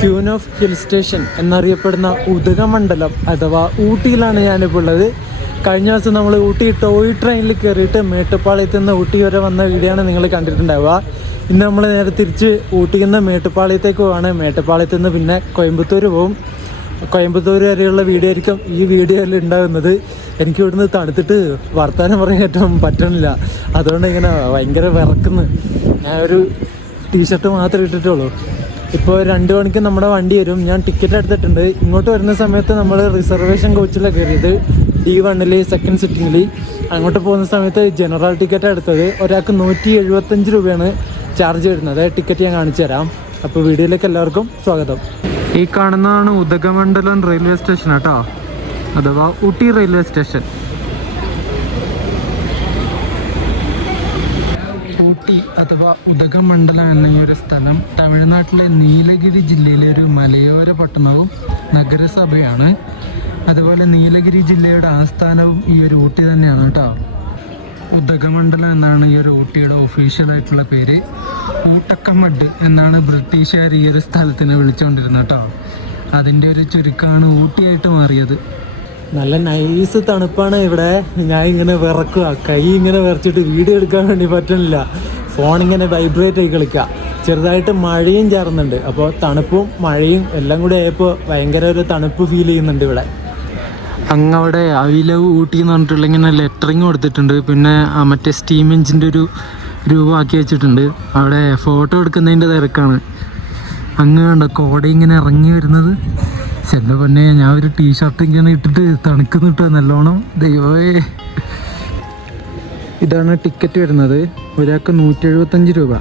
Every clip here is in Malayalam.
ക്യൂൻ ഓഫ് ഹിൽ സ്റ്റേഷൻ എന്നറിയപ്പെടുന്ന ഉദകമണ്ഡലം അഥവാ ഊട്ടിയിലാണ് ഞാനിപ്പോൾ ഉള്ളത്. കഴിഞ്ഞ ദിവസം നമ്മൾ ഊട്ടി ടോയ് ട്രെയിനിൽ കയറിയിട്ട് മേട്ടുപ്പാളയത്ത് നിന്ന് ഊട്ടി വരെ വന്ന വീഡിയോ ആണ് നിങ്ങൾ കണ്ടിട്ടുണ്ടാവുക. ഇന്ന് നമ്മൾ നേരെ തിരിച്ച് ഊട്ടിയിൽ നിന്ന് മേട്ടുപ്പാളയത്തേക്ക് പോവാണ്. മേട്ടുപ്പാളയത്ത് നിന്ന് പിന്നെ കോയമ്പത്തൂർ പോകും. കോയമ്പത്തൂർ വരെയുള്ള വീഡിയോ ആയിരിക്കും ഈ വീഡിയോയിൽ ഉണ്ടാകുന്നത്. എനിക്ക് ഇവിടുന്ന് തണുത്തിട്ട് വർത്തമാനം പറയാൻ ഏറ്റവും പറ്റണില്ല. അതുകൊണ്ട് ഇങ്ങനെ ഭയങ്കര വിറക്കുന്നു. ഞാൻ ഒരു ടീഷർട്ട് മാത്രമേ ഇട്ടിട്ടുള്ളൂ. ഇപ്പോൾ 2 മണിക്ക് നമ്മുടെ വണ്ടി വരും. ഞാൻ ടിക്കറ്റ് എടുത്തിട്ടുണ്ട്. ഇങ്ങോട്ട് വരുന്ന സമയത്ത് നമ്മൾ റിസർവേഷൻ കോച്ചിലാണ് കയറിയത്. D1 second സിറ്റിങ്ങിൽ. അങ്ങോട്ട് പോകുന്ന സമയത്ത് ജനറൽ ടിക്കറ്റ് എടുത്തത്. ഒരാൾക്ക് 175 രൂപയാണ് ചാർജ് വരുന്നത്. ടിക്കറ്റ് ഞാൻ കാണിച്ചു തരാം. അപ്പോൾ വീഡിയോയിലേക്ക് എല്ലാവർക്കും സ്വാഗതം. ഈ കാണുന്നതാണ് ഉദകമണ്ഡലം റെയിൽവേ സ്റ്റേഷൻ കേട്ടോ, അഥവാ ഊട്ടി റെയിൽവേ സ്റ്റേഷൻ. ഊട്ടി അഥവാ ഉദകമണ്ഡലം എന്ന ഈ ഒരു സ്ഥലം തമിഴ്നാട്ടിലെ നീലഗിരി ജില്ലയിലെ ഒരു മലയോര പട്ടണവും നഗരസഭയാണ്. അതുപോലെ നീലഗിരി ജില്ലയുടെ ആസ്ഥാനവും ഈ ഒരു ഊട്ടി തന്നെയാണ് കേട്ടോ. ഉദകമണ്ഡലം എന്നാണ് ഈ ഒരു ഊട്ടിയുടെ ഒഫീഷ്യലായിട്ടുള്ള പേര്. ഊട്ടക്കമഡ് എന്നാണ് ബ്രിട്ടീഷുകാർ ഈ ഒരു സ്ഥലത്തിനെ വിളിച്ചുകൊണ്ടിരുന്നത് കേട്ടോ. അതിൻ്റെ ഒരു ചുരുക്കമാണ് ഊട്ടിയായിട്ട് മാറിയത്. നല്ല നൈസ് തണുപ്പാണ് ഇവിടെ. ഞാൻ ഇങ്ങനെ വിറക്കുക, കൈ ഇങ്ങനെ വിറച്ചിട്ട് വീഡിയോ എടുക്കാൻ വേണ്ടി പറ്റുന്നില്ല. ഫോണിങ്ങനെ വൈബ്രേറ്റ് ആയി കളിക്കുക. ചെറുതായിട്ട് മഴയും ചേർന്നുണ്ട്. അപ്പോൾ തണുപ്പും മഴയും എല്ലാം കൂടി ആയപ്പോൾ ഭയങ്കര ഒരു തണുപ്പ് ഫീൽ ചെയ്യുന്നുണ്ട് ഇവിടെ. അങ്ങവിടെ ഐ ലവ് ഊട്ടി എന്ന് പറഞ്ഞിട്ടുള്ള ഇങ്ങനെ ലെറ്ററിങ് കൊടുത്തിട്ടുണ്ട്. പിന്നെ മറ്റേ സ്റ്റീം എഞ്ചിൻ്റെ ഒരു രൂപമാക്കി വെച്ചിട്ടുണ്ട്. അവിടെ ഫോട്ടോ എടുക്കുന്നതിൻ്റെ തിരക്കാണ്. അങ്ങ് കണ്ടോ കോട ഇങ്ങനെ ഇറങ്ങി വരുന്നത്. ചെല്ല പൊന്നെ, ഞാൻ ഒരു ടീഷർട്ട് ഇങ്ങനെ ഇട്ടിട്ട് തണുക്കുന്നു കിട്ടുക നല്ലോണം. ദൈവമേ, ഇതാണ് ടിക്കറ്റ് വരുന്നത്. ഒരാൾക്ക് 175 രൂപ.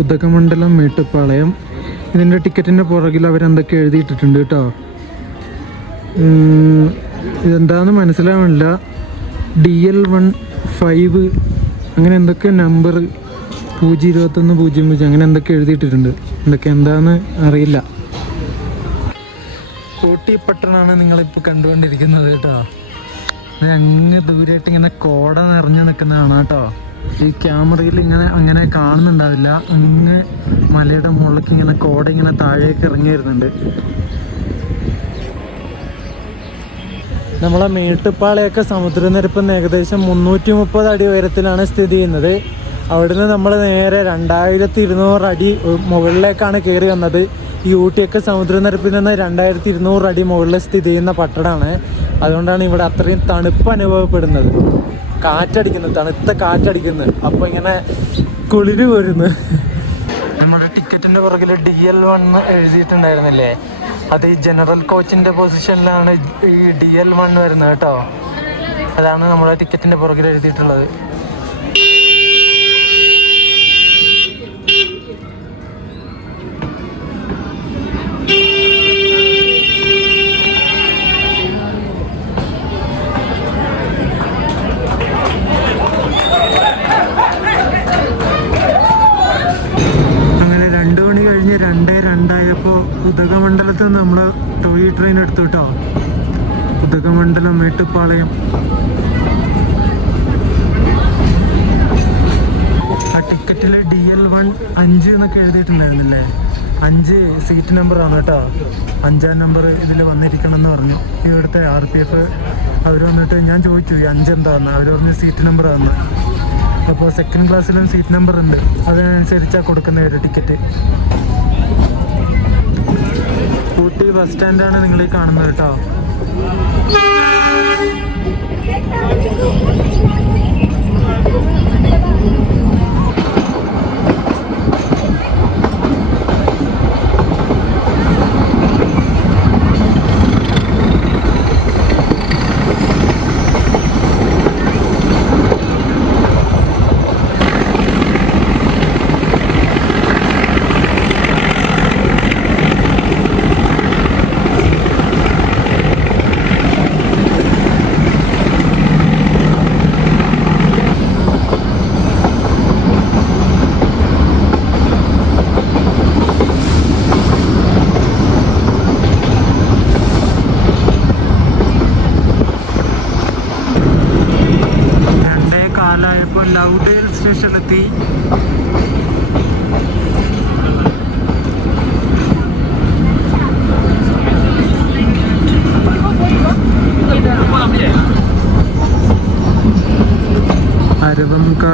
ഉദകമണ്ഡലം മേട്ടുപ്പാളയം. ഇതിൻ്റെ ടിക്കറ്റിൻ്റെ പുറകിൽ അവരെന്തൊക്കെ എഴുതിയിട്ടിട്ടുണ്ട് കേട്ടോ. ഇതെന്താണെന്ന് മനസ്സിലാവണില്ല. DL15 അങ്ങനെ എന്തൊക്കെ നമ്പർ 02100 അങ്ങനെ എന്തൊക്കെ എഴുതിയിട്ടിട്ടുണ്ട്. എന്തൊക്കെ എന്താണെന്ന് അറിയില്ല. ഊട്ടി പട്ടണമാണ് നിങ്ങളിപ്പോൾ കണ്ടുകൊണ്ടിരിക്കുന്നത് കേട്ടോ. അങ്ങ് ദൂരമായിട്ട് ഇങ്ങനെ കോട നിറഞ്ഞു നിൽക്കുന്നതാണ് കേട്ടോ. ഈ ക്യാമറയിൽ ഇങ്ങനെ അങ്ങനെ കാണുന്നുണ്ടാവില്ല. അങ്ങ് മലയുടെ മുകളിലേക്ക് ഇങ്ങനെ കോട ഇങ്ങനെ താഴേക്ക് ഇറങ്ങി വരുന്നുണ്ട്. നമ്മളെ മേട്ടുപ്പാളയൊക്കെ സമുദ്രനിരപ്പിൽ നിന്ന് ഏകദേശം 330 അടി ഉയരത്തിലാണ് സ്ഥിതി ചെയ്യുന്നത്. അവിടുന്ന് നമ്മൾ നേരെ 2200 അടി മുകളിലേക്കാണ് കയറി വന്നത്. ഈ ഊട്ടിയൊക്കെ സമുദ്രനിരപ്പിൽ നിന്ന് 2200 അടി മുകളിൽ സ്ഥിതി ചെയ്യുന്ന പട്ടണമാണ്. അതുകൊണ്ടാണ് ഇവിടെ അത്രയും തണുപ്പ് അനുഭവപ്പെടുന്നത്. കാറ്റടിക്കുന്നത്, തണുത്ത കാറ്റടിക്കുന്നത്. അപ്പോൾ ഇങ്ങനെ കുളിര് വരുന്നു. നമ്മുടെ ടിക്കറ്റിൻ്റെ പുറകിൽ DL1 എഴുതിയിട്ടുണ്ടായിരുന്നില്ലേ, അത് ഈ ജനറൽ കോച്ചിൻ്റെ പൊസിഷനിലാണ് ഈ DL1 വരുന്നത് കേട്ടോ. അതാണ് നമ്മുടെ ടിക്കറ്റിൻ്റെ പുറകിൽ എഴുതിയിട്ടുള്ളത്. ഉദകമണ്ഡലത്തിൽ നിന്ന് നമ്മൾ ടോയ് ട്രെയിൻ എടുത്തു കേട്ടോ. ഉദകമണ്ഡലം മേട്ടുപ്പാളയം. ആ ടിക്കറ്റിൽ DL1 5 എന്നൊക്കെ എഴുതിയിട്ടുണ്ടായിരുന്നില്ലേ. 5 സീറ്റ് നമ്പറാണ് കേട്ടോ. 5-ാം നമ്പർ ഇതിൽ വന്നിരിക്കണം എന്ന് പറഞ്ഞു ഇവിടുത്തെ RPF. അവർ വന്നിട്ട് ഞാൻ ചോദിച്ചു ഈ 5 എന്താണെന്ന്. അവർ പറഞ്ഞ് സീറ്റ് നമ്പർ ആണെന്ന്. അപ്പോൾ സെക്കൻഡ് ക്ലാസ്സിലും സീറ്റ് നമ്പർ ഉണ്ട്. അതിനനുസരിച്ചാണ് കൊടുക്കുന്ന ഒരു ടിക്കറ്റ്. ഊട്ടി ബസ് സ്റ്റാൻഡാണ് നിങ്ങൾ ഈ കാണുന്നത് കേട്ടോ.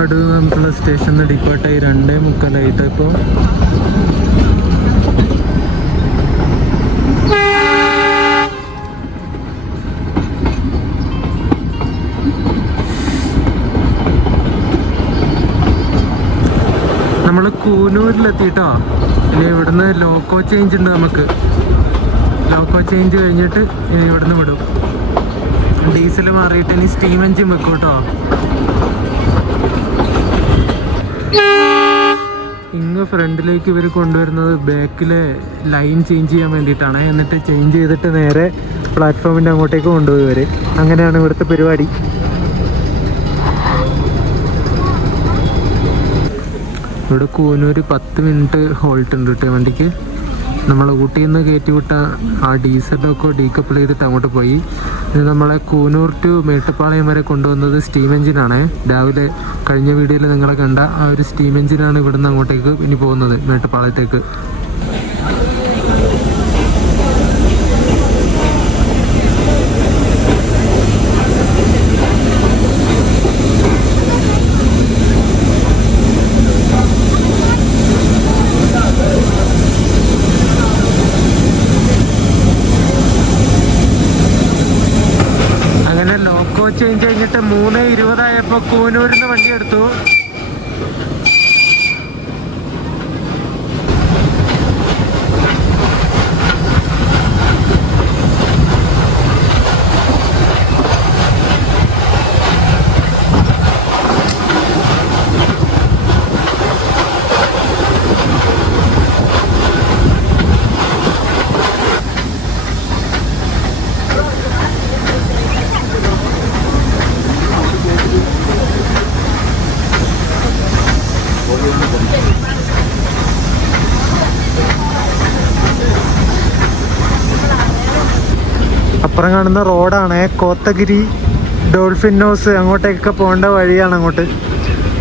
മേട്ടുപ്പാട് എന്ന് പറഞ്ഞിട്ടുള്ള സ്റ്റേഷനിൽ ഡിപ്പോട്ടായി 2:45 ഇപ്പോൾ. നമ്മൾ കൂനൂരിലെത്തിയിട്ടോ. ഇനി ഇവിടുന്ന് ലോക്കോ ചേഞ്ച് ഉണ്ട്. നമുക്ക് ലോക്കോ ചേഞ്ച് കഴിഞ്ഞിട്ട് ഇനി ഇവിടുന്ന് വിടും. ഡീസൽ മാറിയിട്ട് ഇനി സ്റ്റീം എഞ്ചിൻ വെക്കും കേട്ടോ. ഇങ്ങ് ഫ്രണ്ടിലേക്ക് ഇവർ കൊണ്ടുവരുന്നത് ബാക്കിലെ ലൈൻ ചേഞ്ച് ചെയ്യാൻ വേണ്ടിയിട്ടാണ്. എന്നിട്ട് ചേഞ്ച് ചെയ്തിട്ട് നേരെ പ്ലാറ്റ്ഫോമിൻ്റെ അങ്ങോട്ടേക്ക് കൊണ്ടുപോയി ഇവർ. അങ്ങനെയാണ് ഇവിടുത്തെ പരിപാടി. ഇവിടെ കൂനൂർ 10 മിനിറ്റ് ഹോൾട്ട് ഉണ്ട് കേട്ടോ വണ്ടിക്ക്. നമ്മൾ ഊട്ടിയിൽ നിന്ന് കയറ്റി വിട്ട ആ ഡീസലൊക്കെ ഡീകപ്പിൾ ചെയ്തിട്ട് അങ്ങോട്ട് പോയി. ഇത് നമ്മളെ കൂനൂർ ടു മേട്ടുപ്പാളയം വരെ കൊണ്ടുവന്നത് സ്റ്റീം എഞ്ചിനാണ്. രാവിലെ കഴിഞ്ഞ വീഡിയോയിൽ നിങ്ങളെ കണ്ട ആ ഒരു സ്റ്റീം എഞ്ചിനാണ് ഇവിടുന്ന് അങ്ങോട്ടേക്ക് ഇനി പോകുന്നത്, മേട്ടുപ്പാളയത്തേക്ക്. ചേഞ്ച് കഴിഞ്ഞിട്ട് 3:20 കൂനൂരിൽ നിന്ന് വണ്ടി എടുത്തു. അപ്പുറം കാണുന്ന റോഡാണ് കോത്തഗിരി ഡോൾഫിൻ ഹൗസ് അങ്ങോട്ടേക്കൊക്കെ പോകേണ്ട വഴിയാണ്. അങ്ങോട്ട്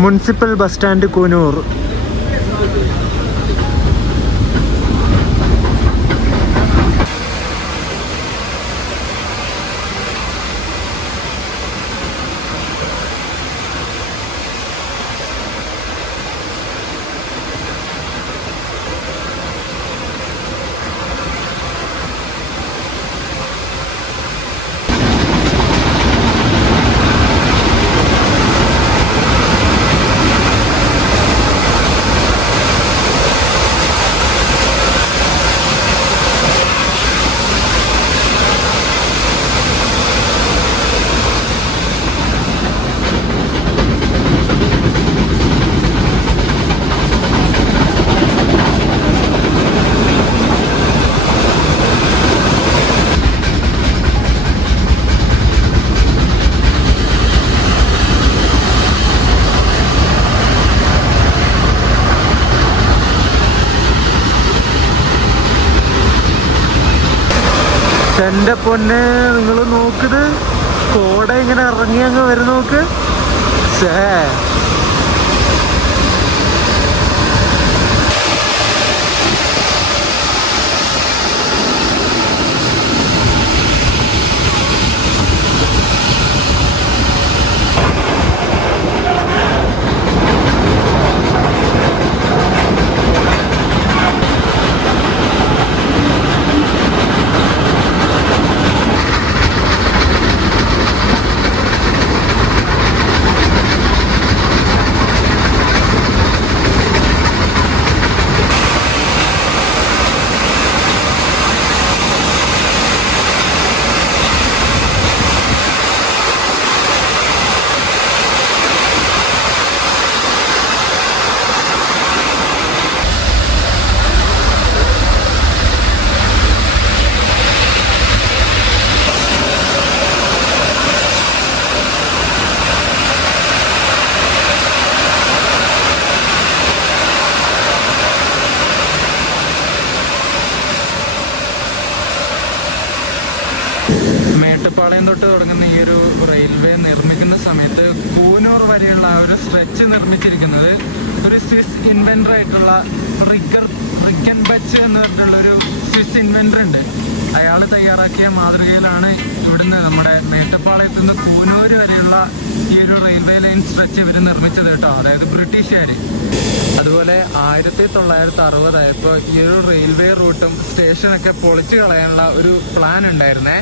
മുനിസിപ്പൽ ബസ് സ്റ്റാൻഡ് കൂനൂർ. എൻ്റെ പൊന്നെ, നിങ്ങൾ നോക്കിത് കോട ഇങ്ങനെ ഇറങ്ങി അങ്ങ് വരും. നോക്ക് മേട്ടുപ്പാളയം തൊട്ട് തുടങ്ങുന്ന ഈ ഒരു റെയിൽവേ നിർമ്മിക്കുന്ന സമയത്ത് കൂനൂർ വരെയുള്ള ആ ഒരു സ്ട്രെച്ച് നിർമ്മിച്ചിരിക്കുന്നത് ഒരു സ്വിസ് ഇൻവെൻറ്റർ ആയിട്ടുള്ള റിക്കൻ ബച്ച് എന്ന് പറഞ്ഞിട്ടുള്ളൊരു സ്വിസ് ഇൻവെൻറ്റർ ഉണ്ട്. അയാൾ തയ്യാറാക്കിയ മാതൃകയിലാണ് ഇവിടുന്ന് നമ്മുടെ മേട്ടുപ്പാളയത്തു നിന്ന് കൂനൂര് വരെയുള്ള ഈ ഒരു റെയിൽവേ ലൈൻ സ്ട്രെച്ച് ഇവർ നിർമ്മിച്ചത് കേട്ടോ, അതായത് ബ്രിട്ടീഷുകാർ. അതുപോലെ 1960 ആയപ്പോൾ ഈ ഒരു റെയിൽവേ റൂട്ടും സ്റ്റേഷനൊക്കെ പൊളിച്ചു കളയാനുള്ള ഒരു പ്ലാൻ ഉണ്ടായിരുന്നേ.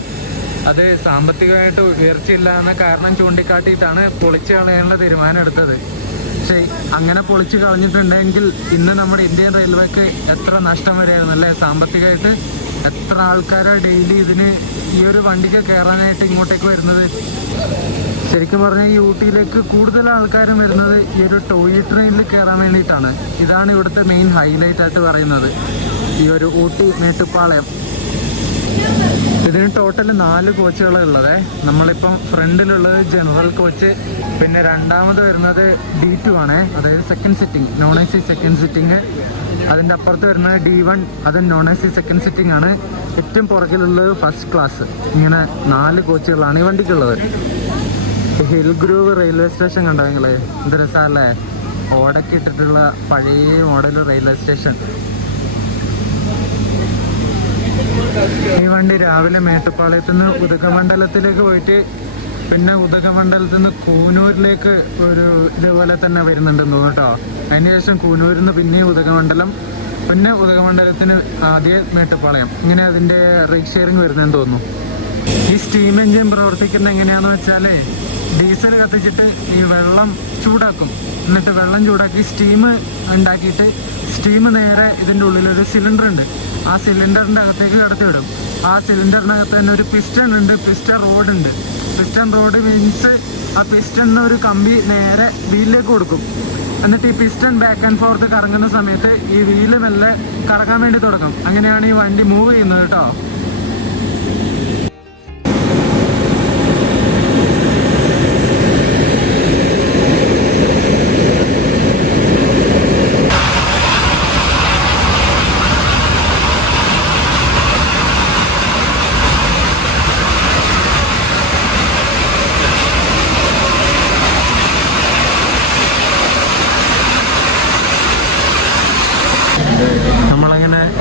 അത് സാമ്പത്തികമായിട്ട് ഉയർച്ചയില്ല എന്ന കാരണം ചൂണ്ടിക്കാട്ടിയിട്ടാണ് പൊളിച്ചു കളയാനുള്ള തീരുമാനം എടുത്തത്. പക്ഷേ അങ്ങനെ പൊളിച്ചു കളഞ്ഞിട്ടുണ്ടെങ്കിൽ ഇന്ന് നമ്മുടെ ഇന്ത്യൻ റെയിൽവേക്ക് എത്ര നഷ്ടം വരികയായിരുന്നു അല്ലേ സാമ്പത്തികമായിട്ട്. എത്ര ആൾക്കാരാണ് ഡെയിലി ഇതിന് ഈ ഒരു വണ്ടിക്ക് കയറാനായിട്ട് ഇങ്ങോട്ടേക്ക് വരുന്നത്. ശരിക്കും പറഞ്ഞാൽ ഈ ഊട്ടിയിലേക്ക് കൂടുതൽ ആൾക്കാരും വരുന്നത് ഈ ഒരു ടോയ് ട്രെയിനിൽ കയറാൻ വേണ്ടിയിട്ടാണ്. ഇതാണ് ഇവിടുത്തെ മെയിൻ ഹൈലൈറ്റ് ആയിട്ട് പറയുന്നത്, ഈ ഒരു ഊട്ടി മേട്ടുപ്പാളയം. ഇതിന് ടോട്ടൽ 4 കോച്ചുകളാണ് ഉള്ളത്. നമ്മളിപ്പം ഫ്രണ്ടിലുള്ളത് ജനറൽ കോച്ച്, പിന്നെ രണ്ടാമത് വരുന്നത് D2 ആണ്, അതായത് second sitting, non AC second sitting. അതിൻ്റെ അപ്പുറത്ത് വരുന്നത് D1, അത് നോൺ AC സെക്കൻഡ് സിറ്റിംഗ് ആണ്. ഏറ്റവും പുറകിലുള്ളത് ഫസ്റ്റ് ക്ലാസ്. ഇങ്ങനെ 4 കോച്ചുകളാണ് ഈ വണ്ടിക്കുള്ളത്. ഹിൽ ഗ്രൂവ് റെയിൽവേ സ്റ്റേഷൻ കണ്ടോ നിങ്ങൾ? എന്ത് രസമല്ലേ, ഓടൊക്കെ ഇട്ടിട്ടുള്ള പഴയ മോഡൽ റെയിൽവേ സ്റ്റേഷൻ. ഈ വണ്ടി രാവിലെ മേട്ടുപ്പാളയത്തു നിന്ന് ഉദകമണ്ഡലത്തിലേക്ക് പോയിട്ട് പിന്നെ ഉദകമണ്ഡലത്തിൽ നിന്ന് കൂനൂരിലേക്ക് ഒരു ഇതുപോലെ തന്നെ വരുന്നുണ്ടെന്ന് തോന്നുന്നു കേട്ടോ. അതിനുശേഷം കൂനൂരിൽ നിന്ന് പിന്നെ ഉദകമണ്ഡലം, പിന്നെ ഉദകമണ്ഡലത്തിന് ആദ്യം മേട്ടുപ്പാളയം. ഇങ്ങനെ അതിൻ്റെ റൈറ്റ് ഷെയറിങ് വരുന്നതെന്ന് തോന്നുന്നു. ഈ സ്റ്റീം എഞ്ചിൻ പ്രവർത്തിക്കുന്ന എങ്ങനെയാണെന്ന് വെച്ചാൽ ഡീസൽ കത്തിച്ചിട്ട് ഈ വെള്ളം ചൂടാക്കും. എന്നിട്ട് വെള്ളം ചൂടാക്കി സ്റ്റീം ഉണ്ടാക്കിയിട്ട് സ്റ്റീം നേരെ ഇതിൻ്റെ ഉള്ളിലൊരു സിലിണ്ടർ ഉണ്ട്, ആ സിലിണ്ടറിൻ്റെ അകത്തേക്ക് കടത്തി വിടും. ആ സിലിണ്ടറിനകത്ത് തന്നെ ഒരു പിസ്റ്റൺ ഉണ്ട്, പിസ്റ്റൺ റോഡ് ഉണ്ട്. പിസ്റ്റൺ റോഡ് മീൻസ് ആ പിസ്റ്റണിന് ഒരു കമ്പി നേരെ വീലിലേക്ക് കൊടുക്കും. എന്നിട്ട് ഈ പിസ്റ്റൺ ബാക്ക് ആൻഡ് ഫോർത്ത് കറങ്ങുന്ന സമയത്ത് ഈ വീല് മെല്ലെ കറങ്ങാൻ വേണ്ടി തുടങ്ങും. അങ്ങനെയാണ് ഈ വണ്ടി മൂവ് ചെയ്യുന്നത് കേട്ടോ.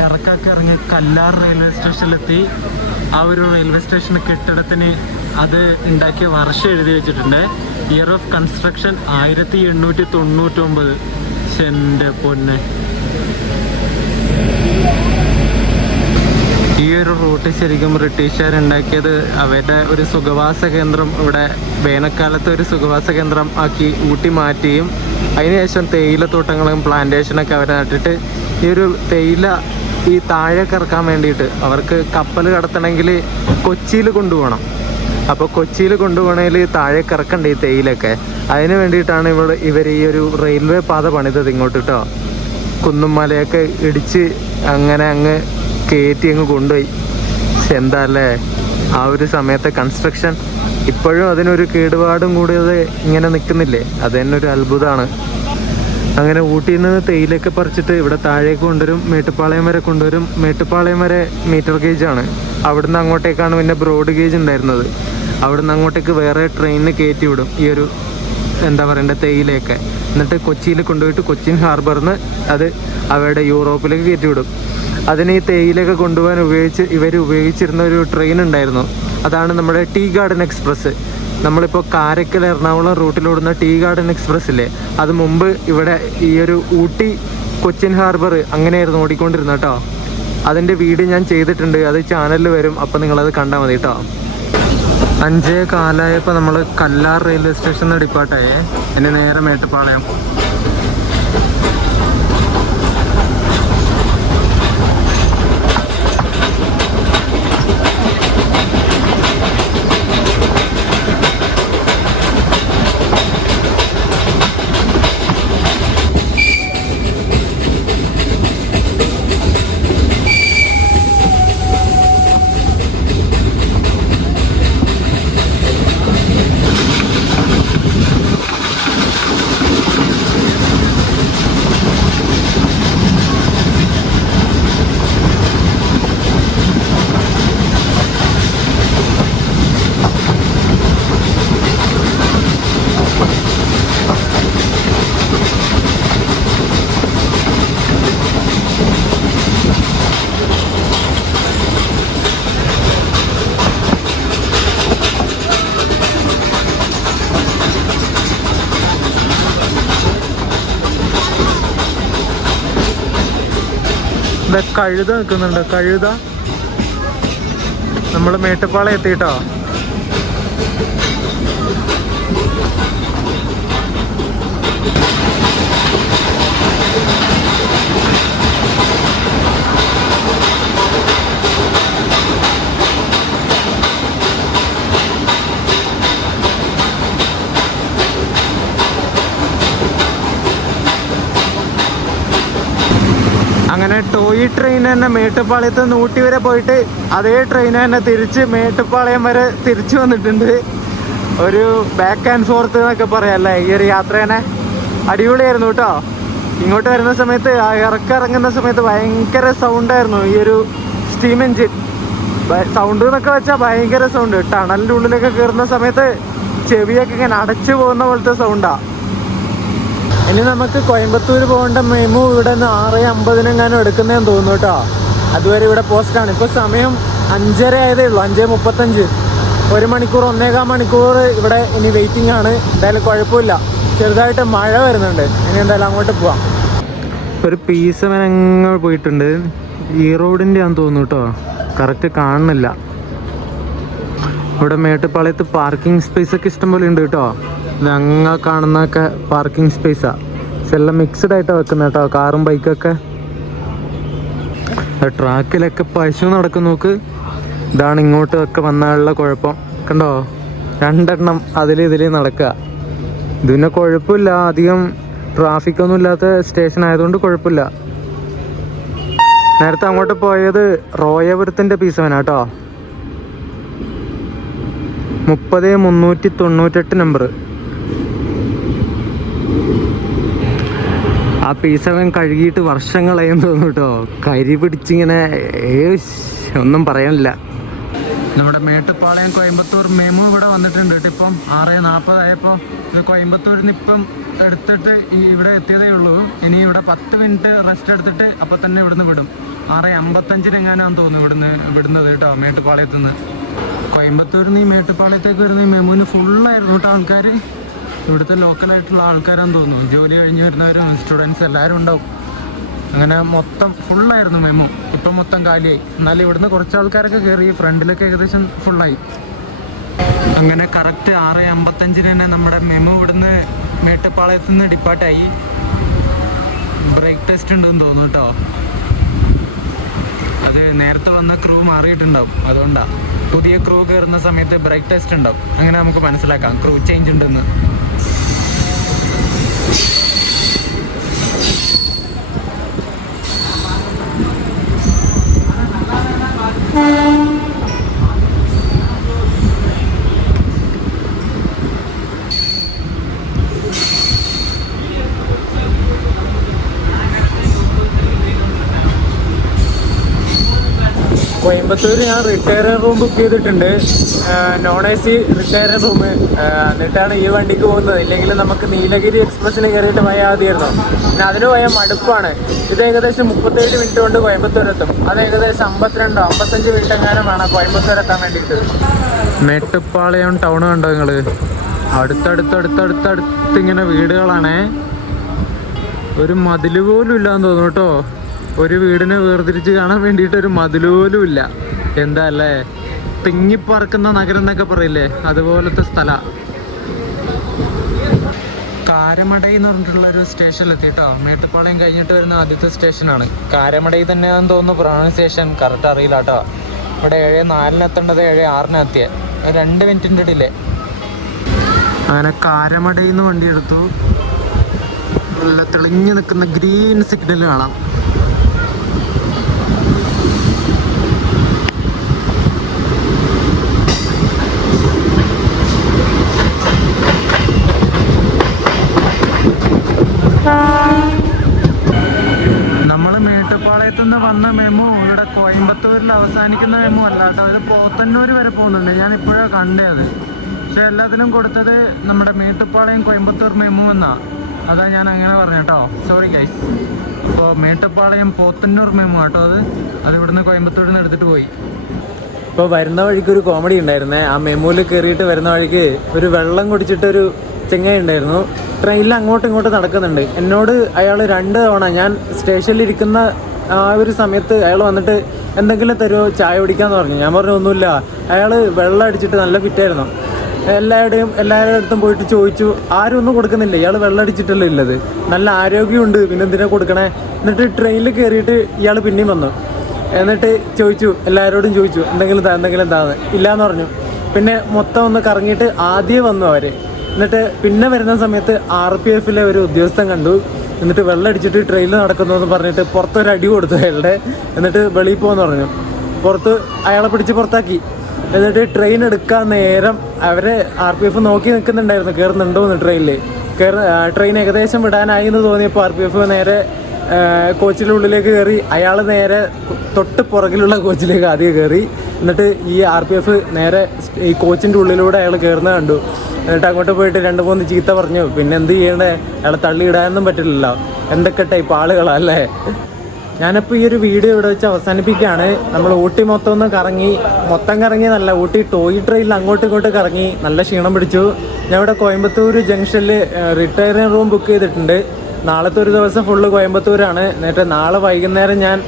ഇറക്കൊക്കെ ഇറങ്ങി കല്ലാർ റെയിൽവേ സ്റ്റേഷനിലെത്തി. ആ ഒരു റെയിൽവേ സ്റ്റേഷൻ കെട്ടിടത്തിന് അത് ഉണ്ടാക്കിയ വർഷം എഴുതി വെച്ചിട്ടുണ്ട്. Year of construction 1899. എൻ്റെ പൊന്നെ, ഈ ഒരു റൂട്ട് ശരിക്കും ബ്രിട്ടീഷുകാരുണ്ടാക്കിയത് അവരുടെ ഒരു സുഖവാസ കേന്ദ്രം, ഇവിടെ വേനൽക്കാലത്ത് ഒരു സുഖവാസ കേന്ദ്രം ആക്കി ഊട്ടി മാറ്റുകയും അതിനുശേഷം തേയിലത്തോട്ടങ്ങളും പ്ലാന്റേഷനൊക്കെ അവർ നട്ടിട്ട് ഈ ഒരു തേയില ഈ താഴെ ഇറക്കാൻ വേണ്ടിയിട്ട് അവർക്ക് കപ്പൽ കടത്തണമെങ്കിൽ കൊച്ചിയിൽ കൊണ്ടുപോകണം. അപ്പോൾ കൊച്ചിയിൽ കൊണ്ടുപോകണമെങ്കിൽ താഴെ ഇറക്കണ്ടേ ഈ തേയിലൊക്കെ. അതിന് വേണ്ടിയിട്ടാണ് ഇവർ ഈ ഒരു റെയിൽവേ പാത പണിതത് ഇങ്ങോട്ട് കേട്ടോ. കുന്നും മലയൊക്കെ ഇടിച്ച് അങ്ങനെ അങ്ങ് കയറ്റി അങ്ങ് കൊണ്ടുപോയി. എന്താ അല്ലേ ആ ഒരു സമയത്തെ കൺസ്ട്രക്ഷൻ. ഇപ്പോഴും അതിനൊരു കേടുപാടും കൂടിയത് ഇങ്ങനെ നിൽക്കുന്നില്ലേ, അത് തന്നെ ഒരു അത്ഭുതമാണ്. അങ്ങനെ ഊട്ടിയിൽ നിന്ന് തേയിലൊക്കെ പറിച്ചിട്ട് ഇവിടെ താഴേക്ക് കൊണ്ടുവരും, മേട്ടുപ്പാളയം വരെ കൊണ്ടുവരും. മേട്ടുപ്പാളയം വരെ മീറ്റർ ഗേജാണ്. അവിടുന്ന് അങ്ങോട്ടേക്കാണ് പിന്നെ ബ്രോഡ് ഗേജ് ഉണ്ടായിരുന്നത്. അവിടുന്ന് അങ്ങോട്ടേക്ക് വേറെ ട്രെയിനിന് കയറ്റി വിടും ഈ ഒരു എന്താ പറയണ്ട തേയിലയൊക്കെ. എന്നിട്ട് കൊച്ചിയിൽ കൊണ്ടുപോയിട്ട് കൊച്ചിൻ ഹാർബറിൽ നിന്ന് അത് അവരുടെ യൂറോപ്പിലേക്ക് കയറ്റി വിടും. അതിന് ഈ തേയിലയൊക്കെ കൊണ്ടുപോകാൻ ഇവർ ഉപയോഗിച്ചിരുന്ന ഒരു ട്രെയിൻ ഉണ്ടായിരുന്നു. അതാണ് നമ്മുടെ ടീ ഗാർഡൻ എക്സ്പ്രസ്. നമ്മളിപ്പോൾ കാരക്കൽ എറണാകുളം റൂട്ടിലോടുന്ന ടീ ഗാർഡൻ എക്സ്പ്രസ് ഇല്ലേ, അത് മുമ്പ് ഇവിടെ ഈ ഒരു ഊട്ടി കൊച്ചിൻ ഹാർബർ അങ്ങനെയായിരുന്നു ഓടിക്കൊണ്ടിരുന്നത് കേട്ടോ. അതിൻ്റെ വീഡിയോ ഞാൻ ചെയ്തിട്ടുണ്ട്, അത് ചാനലിൽ വരും, അപ്പോൾ നിങ്ങളത് കണ്ടാൽ മതി കേട്ടോ. 5:15 നമ്മൾ കല്ലാർ റെയിൽവേ സ്റ്റേഷനിൽ ഡിപ്പാർട്ടായേ. എന്നെ നേരെ മേട്ടുപ്പാളയം. കഴുത നിൽക്കുന്നുണ്ട്. കഴുത. നമ്മൾ മേട്ടുപ്പാളയം എത്തിയിട്ടോ. അങ്ങനെ ടോയ് ട്രെയിൻ തന്നെ മേട്ടുപ്പാളയത്ത് നിന്ന് ഊട്ടി വരെ പോയിട്ട് അതേ ട്രെയിൻ തന്നെ തിരിച്ച് മേട്ടുപ്പാളയം വരെ തിരിച്ചു വന്നിട്ടുണ്ട്. ഒരു ബാക്ക് ആൻഡ് ഫോർത്ത് എന്നൊക്കെ പറയാമല്ലേ ഈ ഒരു യാത്ര തന്നെ. അടിപൊളിയായിരുന്നു കേട്ടോ. ഇങ്ങോട്ട് വരുന്ന സമയത്ത് ഇറങ്ങുന്ന സമയത്ത് ഭയങ്കര സൗണ്ടായിരുന്നു ഈ ഒരു സ്റ്റീം എഞ്ചിൻ. സൗണ്ട് എന്നൊക്കെ വെച്ചാൽ ഭയങ്കര സൗണ്ട്. ടണലിൻ്റെ ഉള്ളിലൊക്കെ കയറുന്ന സമയത്ത് ചെവിയൊക്കെ ഇങ്ങനെ അടച്ചു പോകുന്ന പോലത്തെ സൗണ്ടാണ്. ഇനി നമുക്ക് കോയമ്പത്തൂർ പോകേണ്ട മെമു ഇവിടെ നിന്ന് 6:50 എടുക്കുന്നതെന്ന് തോന്നുന്നു കേട്ടോ. അതുവരെ ഇവിടെ പോസ്റ്റാണ്. ഇപ്പോൾ സമയം 5:30 ആയതേ ഉള്ളൂ, 5:35. 1 മണിക്കൂർ 1.25 മണിക്കൂർ ഇവിടെ ഇനി വെയിറ്റിംഗ് ആണ്. എന്തായാലും കുഴപ്പമില്ല. ചെറുതായിട്ട് മഴ വരുന്നുണ്ട്. ഇനി എന്തായാലും അങ്ങോട്ട് പോവാം. ഒരു പീസവനങ്ങ് പോയിട്ടുണ്ട്. ഈ റോഡിൻ്റെ ആണെന്ന് തോന്നുന്നു കേട്ടോ, കറക്റ്റ് കാണുന്നില്ല. ഇവിടെ മേട്ടുപ്പാളയത്ത് പാർക്കിംഗ് സ്പേസ് ഒക്കെ ഇഷ്ടംപോലെ ഉണ്ട് കേട്ടോ. ഞങ്ങൾ കാണുന്നൊക്കെ പാർക്കിംഗ് സ്പേസാണ്. പക്ഷെ എല്ലാം മിക്സ്ഡ് ആയിട്ടാണ് വെക്കുന്നത് കേട്ടോ, കാറും ബൈക്കൊക്കെ. ട്രാക്കിലൊക്കെ പശു നടക്കും നോക്ക്. ഇതാണ് ഇങ്ങോട്ടൊക്കെ വന്നാലുള്ള കുഴപ്പം. കണ്ടോ, 2 എണ്ണം ഇതിൽ നടക്കുക. ഇതിന് കുഴപ്പമില്ല, അധികം ട്രാഫിക്കൊന്നും ഇല്ലാത്ത സ്റ്റേഷൻ ആയതുകൊണ്ട് കുഴപ്പമില്ല. നേരത്തെ അങ്ങോട്ട് പോയത് റോയപുരത്തിൻ്റെ പീസവനാട്ടോ. 30398 നമ്പർ. ആ പീസവൻ കഴുകിയിട്ട് വർഷങ്ങളായെന്ന് തോന്നുന്നു കേട്ടോ. കരി പിടിച്ചിങ്ങനെ ഒന്നും പറയാനില്ല. നമ്മുടെ മേട്ടുപ്പാളയം കോയമ്പത്തൂർ മെമു ഇവിടെ വന്നിട്ടുണ്ട് കേട്ടോ. ഇപ്പം 6:40 ആയപ്പോൾ ഇത് കോയമ്പത്തൂരിൽ നിന്ന് ഇപ്പം എടുത്തിട്ട് ഇവിടെ എത്തിയതേ ഉള്ളൂ. ഇനി ഇവിടെ 10 മിനിറ്റ് റെസ്റ്റ് എടുത്തിട്ട് അപ്പം തന്നെ ഇവിടുന്ന് വിടും. 6:55 തോന്നുന്നു വിടുന്നത് കേട്ടോ മേട്ടുപ്പാളയത്തു നിന്ന്. കോയമ്പത്തൂരിൽ നിന്ന് ഈ മേട്ടുപ്പാളയത്തേക്ക് വരുന്ന ഈ മെമുവിന് ഫുള്ളായിരുന്നു കേട്ടോ ആൾക്കാർ. ഇവിടുത്തെ ലോക്കലായിട്ടുള്ള ആൾക്കാരാന്ന് തോന്നുന്നു. ജോലി കഴിഞ്ഞ് വരുന്നവരും സ്റ്റുഡൻസ് എല്ലാവരും ഉണ്ടാവും. അങ്ങനെ മൊത്തം ഫുള്ളായിരുന്നു മെമു. ഇപ്പം മൊത്തം കാലിയായി. എന്നാലും ഇവിടുന്ന് കുറച്ച് ആൾക്കാരൊക്കെ കയറി. ഫ്രണ്ടിലൊക്കെ ഏകദേശം ഫുള്ളായി. അങ്ങനെ കറക്റ്റ് 6:55 തന്നെ നമ്മുടെ മെമു ഇവിടുന്ന് മേട്ടുപ്പാളയത്തു നിന്ന് ഡിപ്പാർട്ടായി. ബ്രേക്ക് ടെസ്റ്റ് ഉണ്ടെന്ന് തോന്നുന്നു കേട്ടോ. അത് നേരത്തെ വന്ന ക്രൂ മാറിയിട്ടുണ്ടാവും, അതുകൊണ്ടാണ്. പുതിയ ക്രൂ കയറുന്ന സമയത്ത് ബ്രേക്ക് ടെസ്റ്റ് ഉണ്ടാവും. അങ്ങനെ നമുക്ക് മനസ്സിലാക്കാം ക്രൂ ചേഞ്ച് ഉണ്ടെന്ന്. കോയമ്പത്തൂർ ഞാൻ റിട്ടയർ റൂം ബുക്ക് ചെയ്തിട്ടുണ്ട്. Non AC retire room. എന്നിട്ടാണ് ഈ വണ്ടിക്ക് പോകുന്നത്. ഇല്ലെങ്കിൽ നമുക്ക് നീലഗിരി എക്സ്പ്രസ്സിന് കയറിയിട്ട് പോയാൽ മതിയായിരുന്നു. പിന്നെ അതിന് പോയാൽ മടുപ്പാണ്. ഇത് ഏകദേശം 37 മിനിറ്റ് കൊണ്ട് കോയമ്പത്തൂർ എത്തും. അത് ഏകദേശം 52-55 മിനിറ്റ് എങ്ങാനും വേണം കോയമ്പത്തൂർ എത്താൻ വേണ്ടിയിട്ട്. മേട്ടുപ്പാളയം ടൗൺ കണ്ടോ നിങ്ങൾ? അടുത്തടുത്തടുത്തടുത്തടുത്ത് ഇങ്ങനെ വീടുകളാണേ. ഒരു മതിൽ പോലും ഇല്ലാന്ന് തോന്നുന്നു കേട്ടോ. ഒരു വീടിനെ വേർതിരിച്ച് കാണാൻ വേണ്ടിയിട്ട് ഒരു മതിൽ പോലും ഇല്ല. എന്താ അല്ലേ, തിങ്ങിപ്പറക്കുന്ന നഗരം എന്നൊക്കെ പറയില്ലേ, അതുപോലത്തെ സ്ഥലം. കാരമടൈ എന്ന് പറഞ്ഞിട്ടുള്ളൊരു സ്റ്റേഷനിലെത്തി കേട്ടോ. മേട്ടുപ്പാളയം കഴിഞ്ഞിട്ട് വരുന്ന ആദ്യത്തെ സ്റ്റേഷനാണ്. കാരമടൈ തന്നെയാണെന്ന് തോന്നുന്നു പ്രൊണൗൺസിയേഷൻ, കറക്റ്റ് അറിയില്ല കേട്ടോ. ഇവിടെ 7:04 എത്തേണ്ടത് 7:06 എത്തിയത്. 2 മിനിറ്റിൻ്റെ ഡിലേ. അങ്ങനെ കാരമടയിൽ നിന്ന് വണ്ടി എടുത്തു. നല്ല തെളിഞ്ഞു നിൽക്കുന്ന ഗ്രീൻ സിഗ്നൽ കാണാം. നമ്മൾ മേട്ടുപ്പാളയത്തുനിന്ന് വന്ന മെമു ഇവിടെ കോയമ്പത്തൂരിൽ അവസാനിക്കുന്ന മെമു അല്ല കേട്ടോ. ഇത് പോത്തന്നൂർ വരെ പോകുന്നുണ്ട്. ഞാൻ ഇപ്പോഴാണ് കണ്ടത്. പക്ഷെ എല്ലാത്തിലും കൊടുത്തത് നമ്മുടെ മേട്ടുപ്പാളയം കോയമ്പത്തൂർ മെമു എന്നാണ്. അതാ ഞാൻ അങ്ങനെ പറഞ്ഞു കേട്ടോ. Sorry guys. അപ്പോൾ മേട്ടുപ്പാളയം പോത്തന്നൂർ മെമു കേട്ടോ. അത് ഇവിടുന്ന് കോയമ്പത്തൂരിൽ നിന്ന് എടുത്തിട്ട് പോയി. ഇപ്പോൾ വരുന്ന വഴിക്ക് ഒരു കോമഡി ഉണ്ടായിരുന്നേ. ആ മെമുവിൽ കയറിയിട്ട് വരുന്ന വഴിക്ക് ഒരു വെള്ളം കുടിച്ചിട്ടൊരു ചെങ്ങായി ഉണ്ടായിരുന്നു. ട്രെയിനിൽ അങ്ങോട്ടും ഇങ്ങോട്ടും നടക്കുന്നുണ്ട്. എന്നോട് അയാൾ 2 തവണ ഞാൻ സ്റ്റേഷനിലിരിക്കുന്ന ആ ഒരു സമയത്ത് അയാൾ വന്നിട്ട് എന്തെങ്കിലും തരുമോ, ചായ കുടിക്കാമെന്ന് പറഞ്ഞു. ഞാൻ പറഞ്ഞു ഒന്നുമില്ല. അയാൾ വെള്ളം അടിച്ചിട്ട് നല്ല ഫിറ്റായിരുന്നു. എല്ലാവരുടെ അടുത്തും പോയിട്ട് ചോദിച്ചു, ആരും ഒന്നും കൊടുക്കുന്നില്ല, ഇയാൾ വെള്ളം അടിച്ചിട്ടല്ലേ ഉള്ളത്, നല്ല ആരോഗ്യമുണ്ട്, പിന്നെ എന്തിനാ കൊടുക്കണേ. എന്നിട്ട് ട്രെയിനിൽ കയറിയിട്ട് ഇയാൾ പിന്നെയും വന്നു. എന്നിട്ട് എല്ലാവരോടും ചോദിച്ചു എന്തെങ്കിലും താന്ന്. ഇല്ലയെന്ന് പറഞ്ഞു. പിന്നെ മൊത്തം ഒന്ന് കറങ്ങിയിട്ട് ആദ്യം വന്നു അവർ. എന്നിട്ട് പിന്നെ വരുന്ന സമയത്ത് RPF-ലെ ഒരു ഉദ്യോഗസ്ഥൻ കണ്ടു. എന്നിട്ട് വെള്ളം അടിച്ചിട്ട് ട്രെയിനിൽ നടക്കുന്നു എന്ന് പറഞ്ഞിട്ട് പുറത്തൊരടി കൊടുത്തു അയാളുടെ. എന്നിട്ട് വെളിയിൽ പോകുമെന്ന് പറഞ്ഞു. അയാളെ പിടിച്ച് പുറത്താക്കി. എന്നിട്ട് ട്രെയിൻ എടുക്കാൻ നേരം അവരെ RPF നോക്കി നിൽക്കുന്നുണ്ടായിരുന്നു കയറുന്നുണ്ടോ എന്ന്. ട്രെയിൻ ഏകദേശം വിടാനായി എന്ന് തോന്നിയപ്പോൾ RPF നേരെ കോച്ചിൻ്റെ ഉള്ളിലേക്ക് കയറി. അയാൾ നേരെ തൊട്ട് പുറകിലുള്ള കോച്ചിലേക്ക് ആദ്യം കയറി. എന്നിട്ട് ഈ RPF നേരെ ഈ കോച്ചിൻ്റെ ഉള്ളിലൂടെ അയാൾ കയറുന്നത് കണ്ടു. എന്നിട്ട് അങ്ങോട്ട് പോയിട്ട് 2-3 ചീത്ത പറഞ്ഞു. പിന്നെ എന്ത് ചെയ്യണ്ടേ, അയാളെ തള്ളിയിടാനൊന്നും പറ്റില്ലല്ലോ. എന്തൊക്കെ ടൈപ്പ് ആളുകളല്ലേ. ഞാനിപ്പോൾ ഈ ഒരു വീഡിയോ ഇവിടെ വെച്ച് അവസാനിപ്പിക്കുകയാണ്. നമ്മൾ ഊട്ടി മൊത്തം കറങ്ങിയതല്ല, ഊട്ടി ടോയ് ട്രെയിനിൽ അങ്ങോട്ടും ഇങ്ങോട്ടും കറങ്ങി നല്ല ക്ഷീണം പിടിച്ചു. ഞാൻ ഇവിടെ കോയമ്പത്തൂർ ജംഗ്ഷനിൽ റിട്ടയറിംഗ് റൂം ബുക്ക് ചെയ്തിട്ടുണ്ട്. നാളത്തെ ഒരു ദിവസം ഫുള്ള് കോയമ്പത്തൂരാണ്. എന്നിട്ട് നാളെ വൈകുന്നേരം ഞാൻ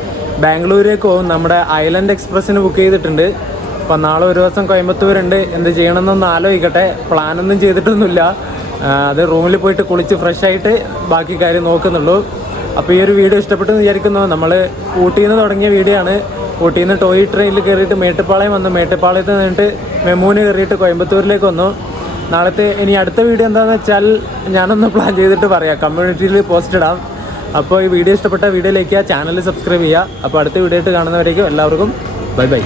ബാംഗ്ലൂരേക്ക് പോകും. നമ്മുടെ ഐലൻഡ് എക്സ്പ്രസ്സിന് ബുക്ക് ചെയ്തിട്ടുണ്ട്. അപ്പോൾ നാളെ ഒരു ദിവസം കോയമ്പത്തൂരുണ്ട്. എന്ത് ചെയ്യണമെന്നൊന്ന് ആലോചിക്കട്ടെ. പ്ലാനൊന്നും ചെയ്തിട്ടൊന്നുമില്ല. അത് റൂമിൽ പോയിട്ട് കുളിച്ച് ഫ്രഷായിട്ട് ബാക്കി കാര്യം നോക്കുന്നുള്ളൂ. അപ്പോൾ ഈ ഒരു വീഡിയോ ഇഷ്ടപ്പെട്ടെന്ന് വിചാരിക്കുന്നു. നമ്മൾ ഊട്ടിയിൽ നിന്ന് തുടങ്ങിയ വീഡിയോ ആണ്. ഊട്ടിയിൽ നിന്ന് ടോയ് ട്രെയിനിൽ കയറിയിട്ട് മേട്ടുപ്പാളയം വന്നു. മേട്ടുപ്പാളയത്ത് നിന്നിട്ട് മെമൂന് കയറിയിട്ട് കോയമ്പത്തൂരിലേക്ക് വന്നു. ഇനി അടുത്ത വീഡിയോ എന്താണെന്ന് വെച്ചാൽ ഞാനൊന്ന് പ്ലാൻ ചെയ്തിട്ട് പറയാം, കമ്മ്യൂണിറ്റിയിൽ പോസ്റ്റ് ഇടാം. അപ്പോൾ ഈ വീഡിയോ ഇഷ്ടപ്പെട്ട വീഡിയോയിലേക്ക് ചാനൽ സബ്സ്ക്രൈബ് ചെയ്യുക. അപ്പോൾ അടുത്ത വീഡിയോ ആയിട്ട് കാണുന്നവരേക്കും എല്ലാവർക്കും ബൈ.